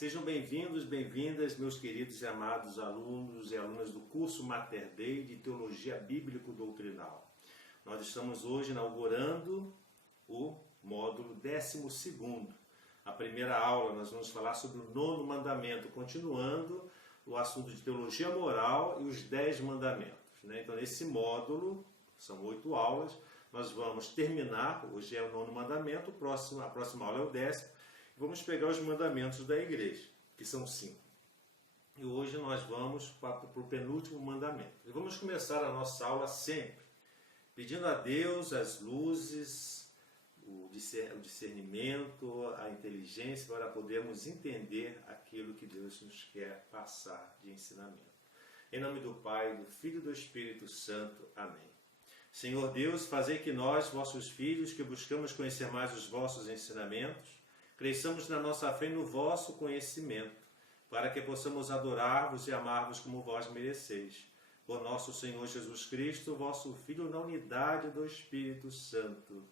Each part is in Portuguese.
Sejam bem-vindos, bem-vindas, meus queridos e amados alunos e alunas do curso Mater Dei de Teologia Bíblico-Doutrinal. Nós estamos hoje inaugurando o módulo 12º. A primeira aula nós vamos falar sobre o 9º mandamento, continuando o assunto de teologia moral e os 10 mandamentos. Então, nesse módulo, são 8 aulas, nós vamos terminar, hoje é o 9º mandamento, a próxima aula é o 10º, vamos pegar os mandamentos da igreja, que são 5. E hoje nós vamos para o penúltimo mandamento. E vamos começar a nossa aula sempre pedindo a Deus as luzes, o discernimento, a inteligência para podermos entender aquilo que Deus nos quer passar de ensinamento. Em nome do Pai, do Filho e do Espírito Santo. Amém. Senhor Deus, fazei que nós, vossos filhos, que buscamos conhecer mais os vossos ensinamentos, cresçamos na nossa fé e no vosso conhecimento, para que possamos adorar-vos e amar-vos como vós mereceis. Por nosso Senhor Jesus Cristo, vosso Filho, na unidade do Espírito Santo.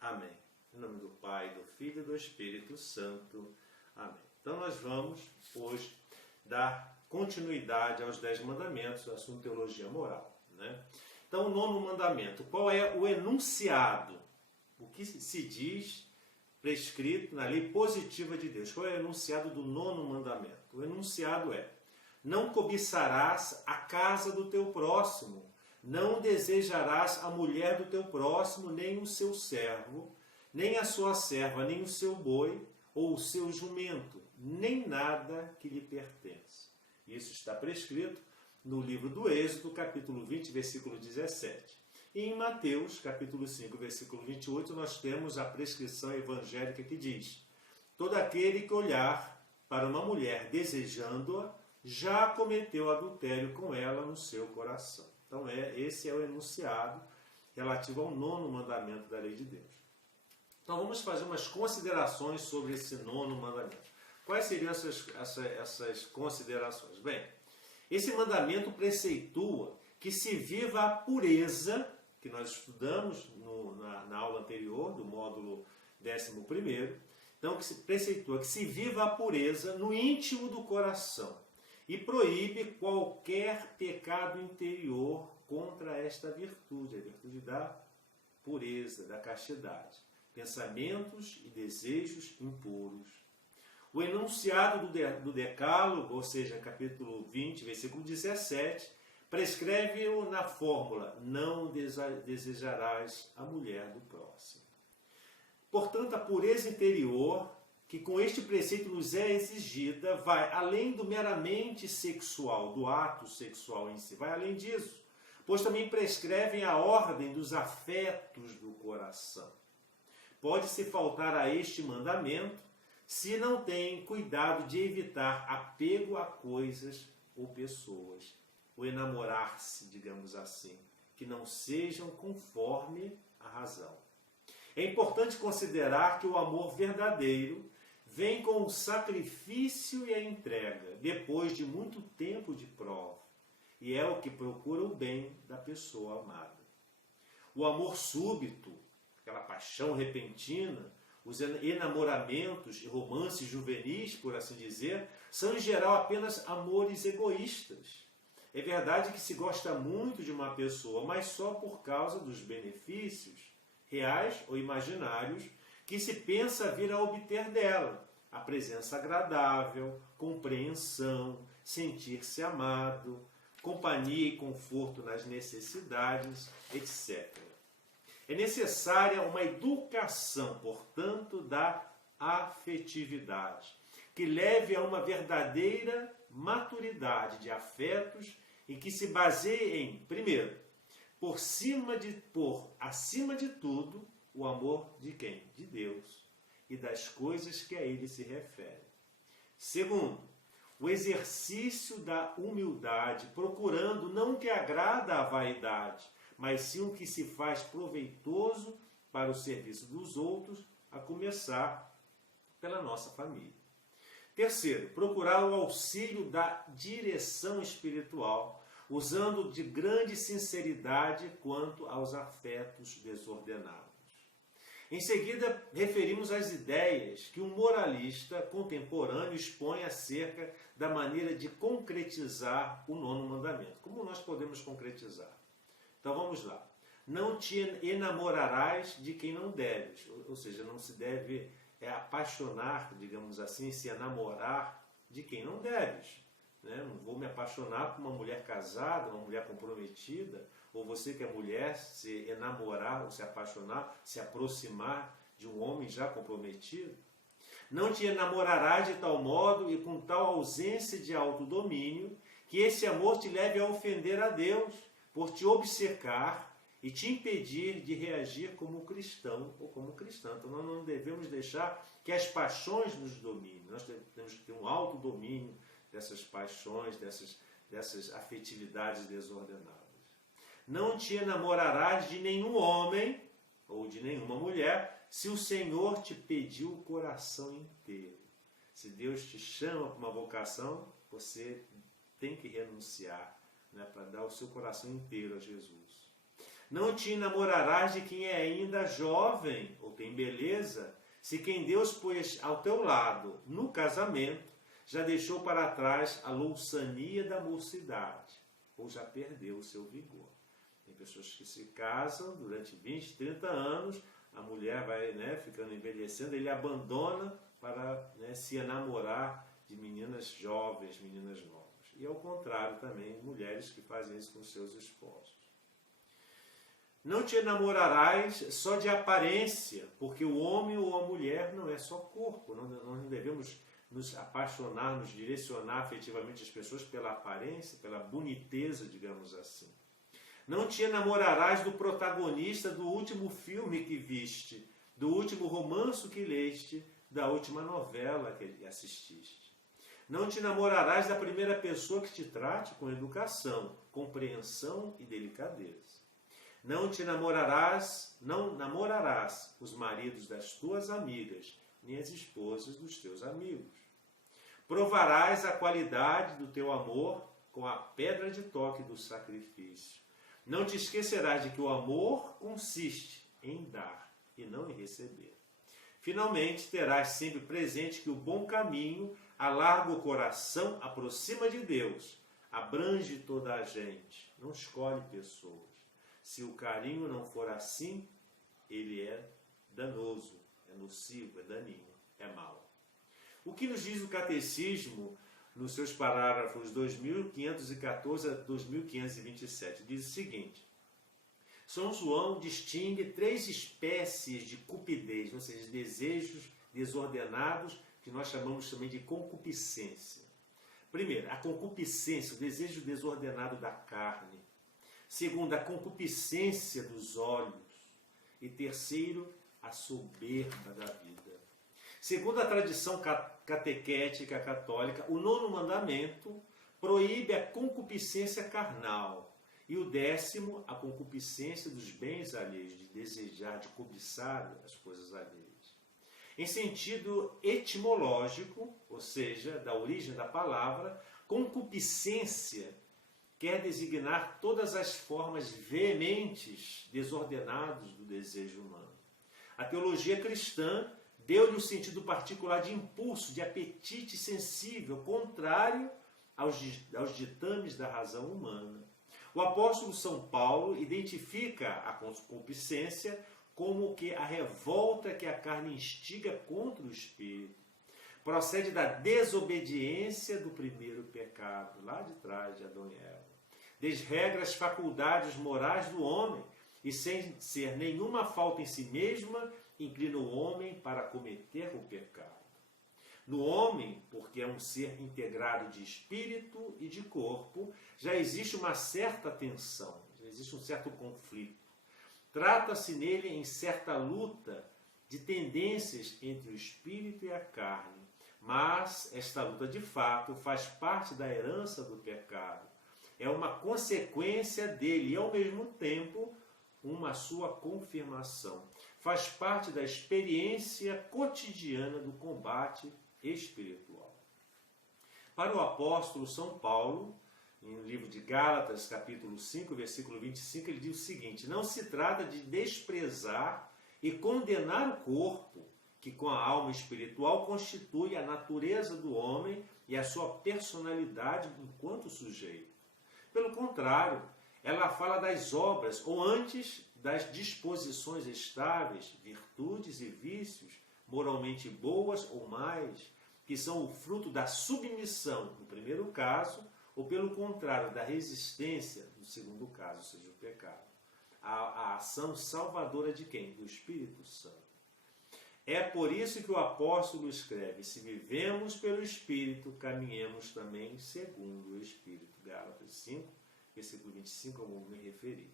Amém. Em nome do Pai, do Filho e do Espírito Santo. Amém. Então nós vamos hoje dar continuidade aos 10 mandamentos, o assunto teologia moral. Então, o 9º mandamento, qual é o enunciado? O que se diz prescrito na lei positiva de Deus? Qual é o enunciado do 9º mandamento? O enunciado é: não cobiçarás a casa do teu próximo, não desejarás a mulher do teu próximo, nem o seu servo, nem a sua serva, nem o seu boi, ou o seu jumento, nem nada que lhe pertence. Isso está prescrito no livro do Êxodo, capítulo 20, versículo 17. E em Mateus, capítulo 5, versículo 28, nós temos a prescrição evangélica que diz: todo aquele que olhar para uma mulher desejando-a, já cometeu adultério com ela no seu coração. Então, esse é o enunciado relativo ao 9º mandamento da lei de Deus. Então, vamos fazer umas considerações sobre esse 9º mandamento. Quais seriam essas considerações? Bem, esse mandamento preceitua que se viva a pureza, que nós estudamos na aula anterior, do módulo 11º. Então, que se preceitua que se viva a pureza no íntimo do coração e proíbe qualquer pecado interior contra esta virtude, a virtude da pureza, da castidade, pensamentos e desejos impuros. O enunciado do Decálogo, ou seja, capítulo 20, versículo 17, prescreve-o na fórmula: não desejarás a mulher do próximo. Portanto, a pureza interior, que com este preceito nos é exigida, vai além do meramente sexual, do ato sexual em si, vai além disso, pois também prescrevem a ordem dos afetos do coração. Pode-se faltar a este mandamento se não tem cuidado de evitar apego a coisas ou pessoas, ou enamorar-se, digamos assim, que não sejam conforme a razão. É importante considerar que o amor verdadeiro vem com o sacrifício e a entrega, depois de muito tempo de prova, e é o que procura o bem da pessoa amada. O amor súbito, aquela paixão repentina, os enamoramentos e romances juvenis, por assim dizer, são em geral apenas amores egoístas. É verdade que se gosta muito de uma pessoa, mas só por causa dos benefícios, reais ou imaginários, que se pensa vir a obter dela. A presença agradável, compreensão, sentir-se amado, companhia e conforto nas necessidades, etc. É necessária uma educação, portanto, da afetividade, que leve a uma verdadeira maturidade de afetos e que se baseie em, primeiro, por acima de tudo, o amor de quem? De Deus e das coisas que a Ele se referem. Segundo, o exercício da humildade, procurando não o que agrada à vaidade, mas sim o que se faz proveitoso para o serviço dos outros, a começar pela nossa família. Terceiro, procurar o auxílio da direção espiritual, usando de grande sinceridade quanto aos afetos desordenados. Em seguida, referimos as ideias que um moralista contemporâneo expõe acerca da maneira de concretizar o nono mandamento. Como nós podemos concretizar? Então vamos lá. Não te enamorarás de quem não deves, ou seja, não se deve apaixonar, digamos assim, se enamorar de quem não deves. Né? Não vou me apaixonar por uma mulher casada, uma mulher comprometida, ou você que é mulher, se enamorar ou se apaixonar, se aproximar de um homem já comprometido. Não te enamorarás de tal modo e com tal ausência de autodomínio que esse amor te leve a ofender a Deus por te obcecar e te impedir de reagir como cristão ou como cristã. Então nós não devemos deixar que as paixões nos dominem. Nós temos que ter um autodomínio dessas paixões, dessas afetividades desordenadas. Não te enamorarás de nenhum homem ou de nenhuma mulher se o Senhor te pediu o coração inteiro. Se Deus te chama para uma vocação, você tem que renunciar, né, para dar o seu coração inteiro a Jesus. Não te enamorarás de quem é ainda jovem ou tem beleza, se quem Deus pôs ao teu lado no casamento já deixou para trás a louçania da mocidade ou já perdeu o seu vigor. Tem pessoas que se casam durante 20, 30 anos, a mulher vai, né, ficando envelhecendo, ele abandona para, né, se enamorar de meninas jovens, meninas novas. E ao contrário também, mulheres que fazem isso com seus esposos. Não te enamorarás só de aparência, porque o homem ou a mulher não é só corpo. Nós não devemos nos apaixonar, nos direcionar afetivamente as pessoas pela aparência, pela boniteza, digamos assim. Não te enamorarás do protagonista do último filme que viste, do último romance que leste, da última novela que assististe. Não te namorarás da primeira pessoa que te trate com educação, compreensão e delicadeza. Não namorarás os maridos das tuas amigas, nem as esposas dos teus amigos. Provarás a qualidade do teu amor com a pedra de toque do sacrifício. Não te esquecerás de que o amor consiste em dar e não em receber. Finalmente, terás sempre presente que o bom caminho alarga o coração, aproxima de Deus, abrange toda a gente, não escolhe pessoas. Se o carinho não for assim, ele é danoso, é nocivo, é daninho, é mau. O que nos diz o Catecismo, nos seus parágrafos 2514 a 2527, diz o seguinte: São João distingue 3 espécies de cupidez, ou seja, desejos desordenados, que nós chamamos também de concupiscência. Primeiro, a concupiscência, o desejo desordenado da carne. Segundo, a concupiscência dos olhos. E terceiro, a soberba da vida. Segundo a tradição catequética católica, o 9º mandamento proíbe a concupiscência carnal. E o 10º, a concupiscência dos bens alheios, de desejar, de cobiçar as coisas alheias. Em sentido etimológico, ou seja, da origem da palavra, concupiscência quer designar todas as formas veementes, desordenadas do desejo humano. A teologia cristã deu-lhe o sentido particular de impulso, de apetite sensível, contrário aos ditames da razão humana. O apóstolo São Paulo identifica a concupiscência como que a revolta que a carne instiga contra o espírito. Procede da desobediência do primeiro pecado, lá de trás de Adão e Eva. Desregra as faculdades morais do homem e, sem ser nenhuma falta em si mesma, inclina o homem para cometer o pecado. No homem, porque é um ser integrado de espírito e de corpo, já existe uma certa tensão, já existe um certo conflito. Trata-se nele em certa luta de tendências entre o espírito e a carne, mas esta luta de fato faz parte da herança do pecado. É uma consequência dele e, ao mesmo tempo, uma sua confirmação. Faz parte da experiência cotidiana do combate espiritual. Para o apóstolo São Paulo, no livro de Gálatas, capítulo 5, versículo 25, ele diz o seguinte: não se trata de desprezar e condenar o corpo, que com a alma espiritual constitui a natureza do homem e a sua personalidade enquanto sujeito. Pelo contrário, ela fala das obras, ou antes das disposições estáveis, virtudes e vícios, moralmente boas ou mais, que são o fruto da submissão, no primeiro caso, ou pelo contrário, da resistência, no segundo caso, ou seja, o pecado. A ação salvadora de quem? Do Espírito Santo. É por isso que o apóstolo escreve: se vivemos pelo Espírito, caminhemos também segundo o Espírito. Gálatas 5, versículo 25, eu vou me referir.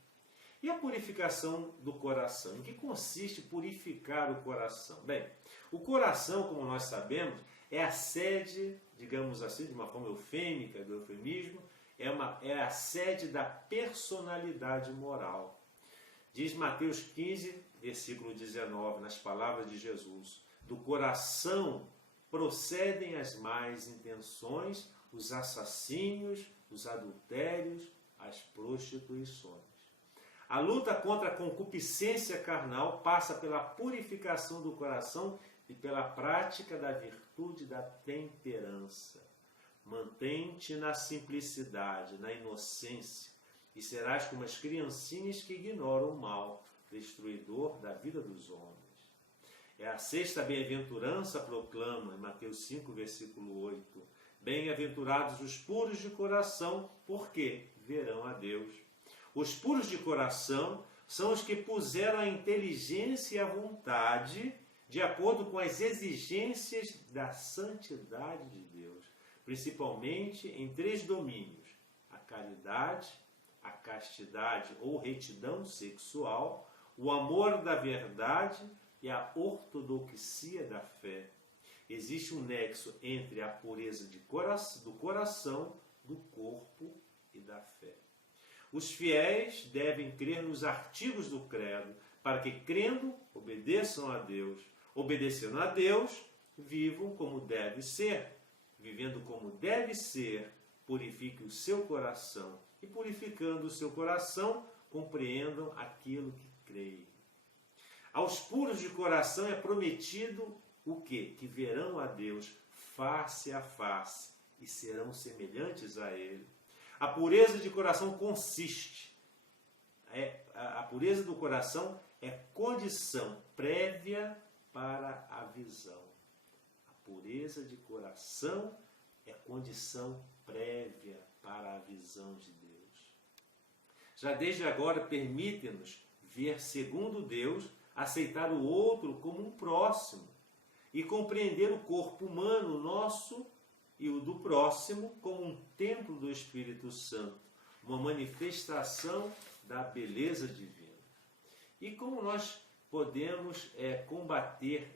E a purificação do coração? Em que consiste purificar o coração? Bem, o coração, como nós sabemos, é a sede, digamos assim, de uma forma eufêmica, do eufemismo, é a sede da personalidade moral. Diz Mateus 15, versículo 19, nas palavras de Jesus: do coração procedem as más intenções, os assassínios, os adultérios, as prostituições. A luta contra a concupiscência carnal passa pela purificação do coração e pela prática da virtude da temperança. Mantém-te na simplicidade, na inocência, e serás como as criancinhas que ignoram o mal, destruidor da vida dos homens. É a sexta bem-aventurança proclama, em Mateus 5, versículo 8, bem-aventurados os puros de coração, porque verão a Deus. Os puros de coração são os que puseram a inteligência e a vontade de acordo com as exigências da santidade de Deus, principalmente em 3 domínios: a caridade, a castidade ou retidão sexual, o amor da verdade e a ortodoxia da fé. Existe um nexo entre a pureza do coração, do corpo e da fé. Os fiéis devem crer nos artigos do credo, para que, crendo, obedeçam a Deus. Obedecendo a Deus, vivam como deve ser. Vivendo como deve ser, purifique o seu coração. E purificando o seu coração, compreendam aquilo que creem. Aos puros de coração é prometido o quê? Que verão a Deus face a face e serão semelhantes a Ele. A pureza de coração consiste, a pureza do coração é condição prévia para a visão. A pureza de coração é condição prévia para a visão de Deus. Já desde agora permite-nos ver segundo Deus, aceitar o outro como um próximo e compreender o corpo humano nosso e o do próximo como um templo do Espírito Santo, uma manifestação da beleza divina. E como nós podemos combater,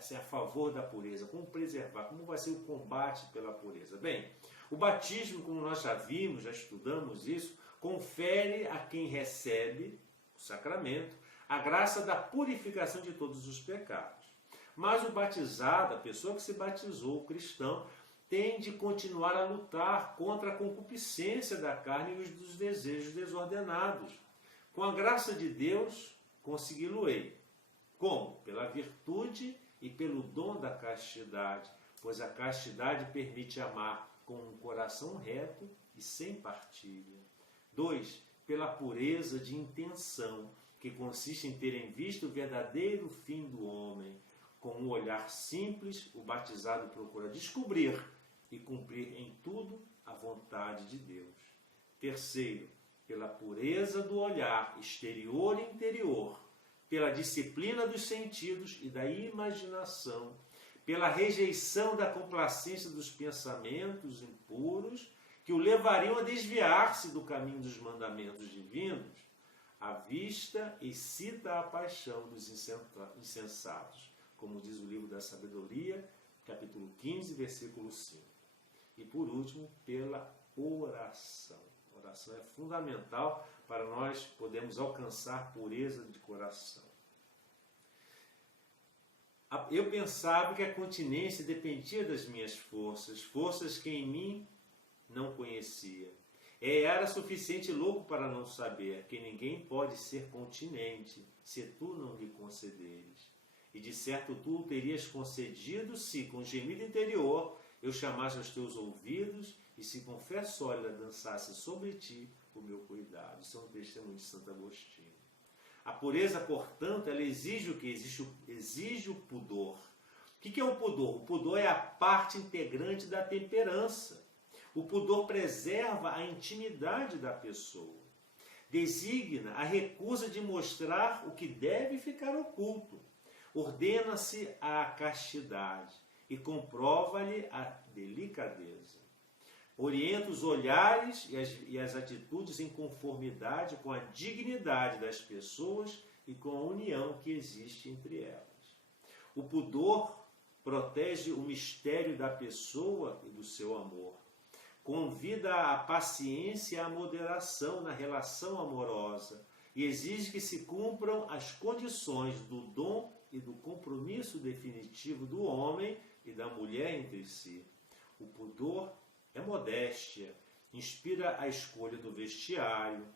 ser a favor da pureza, como preservar, como vai ser o combate pela pureza? Bem, o batismo, como nós já vimos, já estudamos isso, confere a quem recebe o sacramento a graça da purificação de todos os pecados. Mas o batizado, a pessoa que se batizou, o cristão, tem de continuar a lutar contra a concupiscência da carne e dos desejos desordenados. Com a graça de Deus, consegui-lo-ei. Como? Pela virtude e pelo dom da castidade, pois a castidade permite amar com um coração reto e sem partilha. 2. Pela pureza de intenção, que consiste em ter em vista o verdadeiro fim do homem. Com um olhar simples, o batizado procura descobrir e cumprir em tudo a vontade de Deus. 3. Pela pureza do olhar exterior e interior, pela disciplina dos sentidos e da imaginação, pela rejeição da complacência dos pensamentos impuros que o levariam a desviar-se do caminho dos mandamentos divinos, à vista excita a paixão dos insensatos, como diz o livro da Sabedoria, capítulo 15, versículo 5. E por último, pela oração. A oração é fundamental para nós podermos alcançar pureza de coração. Eu pensava que a continência dependia das minhas forças, forças que em mim não conhecia. Era suficiente louco para não saber que ninguém pode ser continente se tu não lhe concederes. E de certo tu o terias concedido se, com gemido interior, eu chamasse aos teus ouvidos e se com fé sólida dançasse sobre ti o meu cuidado. Isso é um testemunho de Santo Agostinho. A pureza, portanto, ela exige o que? Exige o pudor. O que é o pudor? O pudor é a parte integrante da temperança. O pudor preserva a intimidade da pessoa. Designa a recusa de mostrar o que deve ficar oculto. Ordena-se a castidade e comprova-lhe a delicadeza. Orienta os olhares e as atitudes em conformidade com a dignidade das pessoas e com a união que existe entre elas. O pudor protege o mistério da pessoa e do seu amor. Convida à paciência e à moderação na relação amorosa e exige que se cumpram as condições do dom e do compromisso definitivo do homem e da mulher entre si. O pudor é modéstia, inspira a escolha do vestuário,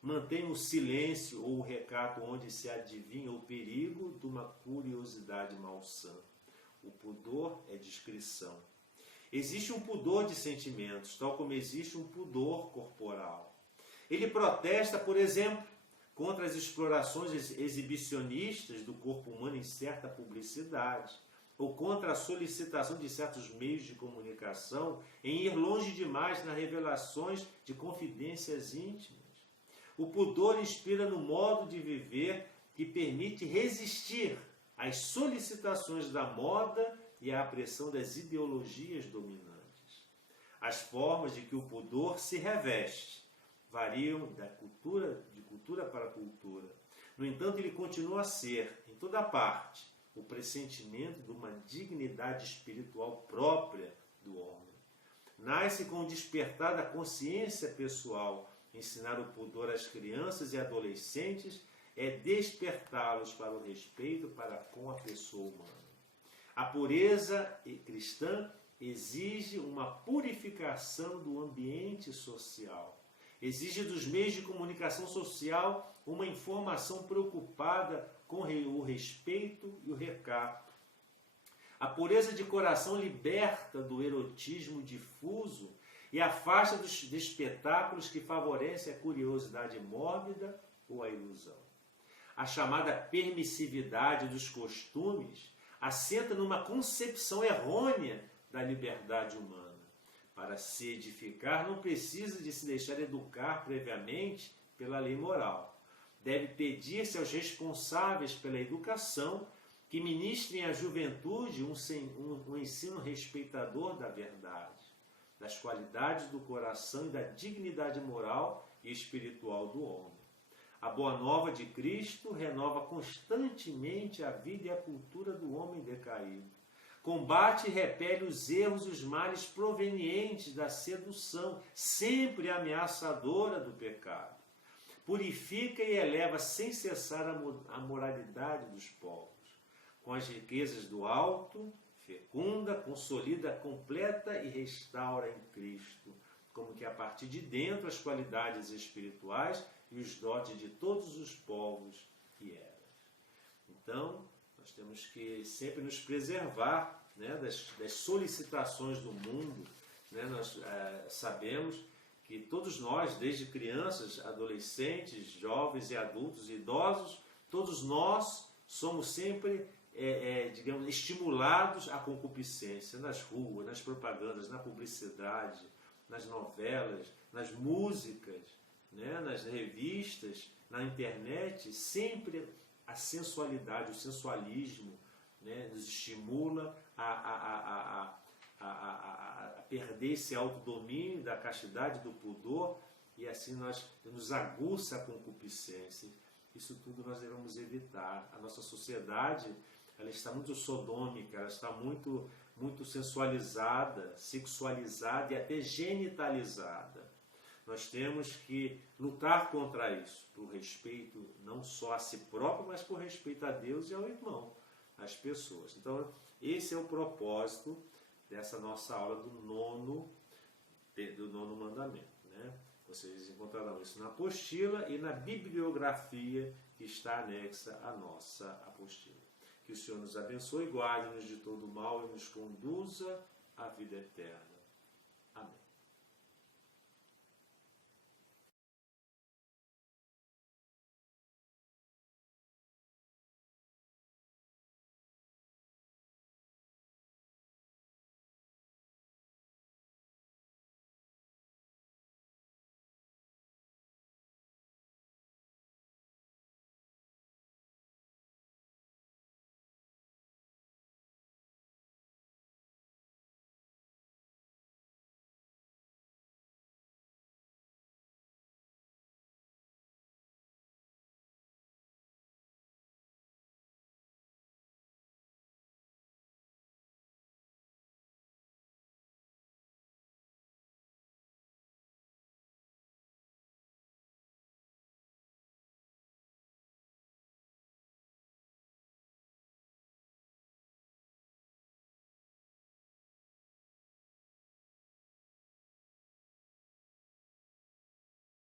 mantém o silêncio ou o recato onde se adivinha o perigo de uma curiosidade malsã. O pudor é discrição. Existe um pudor de sentimentos, tal como existe um pudor corporal. Ele protesta, por exemplo, contra as explorações exibicionistas do corpo humano em certa publicidade, ou contra a solicitação de certos meios de comunicação em ir longe demais nas revelações de confidências íntimas. O pudor inspira no modo de viver que permite resistir às solicitações da moda e à pressão das ideologias dominantes. As formas de que o pudor se reveste variam de cultura para cultura. No entanto, ele continua a ser, em toda parte, o pressentimento de uma dignidade espiritual própria do homem. Nasce com o despertar da consciência pessoal. Ensinar o pudor às crianças e adolescentes é despertá-los para o respeito para com a pessoa humana. A pureza cristã exige uma purificação do ambiente social. Exige dos meios de comunicação social uma informação preocupada com o respeito e o recato. A pureza de coração liberta do erotismo difuso e afasta dos espetáculos que favorecem a curiosidade mórbida ou a ilusão. A chamada permissividade dos costumes assenta numa concepção errônea da liberdade humana. Para se edificar, não precisa de se deixar educar previamente pela lei moral. Deve pedir-se aos responsáveis pela educação que ministrem à juventude um ensino respeitador da verdade, das qualidades do coração e da dignidade moral e espiritual do homem. A boa nova de Cristo renova constantemente a vida e a cultura do homem decaído. Combate e repele os erros e os males provenientes da sedução, sempre ameaçadora do pecado. Purifica e eleva sem cessar a moralidade dos povos. Com as riquezas do alto, fecunda, consolida, completa e restaura em Cristo, como que a partir de dentro as qualidades espirituais e os dotes de todos os povos e eras. Então, nós temos que sempre nos preservar, né, das solicitações do mundo. Né? Nós sabemos que todos nós, desde crianças, adolescentes, jovens e adultos e idosos, todos nós somos sempre, digamos, estimulados à concupiscência nas ruas, nas propagandas, na publicidade, nas novelas, nas músicas, né, nas revistas, na internet. Sempre a sensualidade, o sensualismo, né, nos estimula a perder esse autodomínio da castidade, do pudor, e assim nos aguça a concupiscência. Isso tudo nós devemos evitar. A nossa sociedade, ela está muito sodômica, ela está muito sensualizada, sexualizada e até genitalizada. Nós temos que lutar contra isso, por respeito não só a si próprio, mas por respeito a Deus e ao irmão, às pessoas. Então, esse é o propósito dessa nossa aula do 9º do 9º mandamento, né? Vocês encontrarão isso na apostila e na bibliografia que está anexa à nossa apostila. Que o Senhor nos abençoe, guarde-nos de todo mal e nos conduza à vida eterna.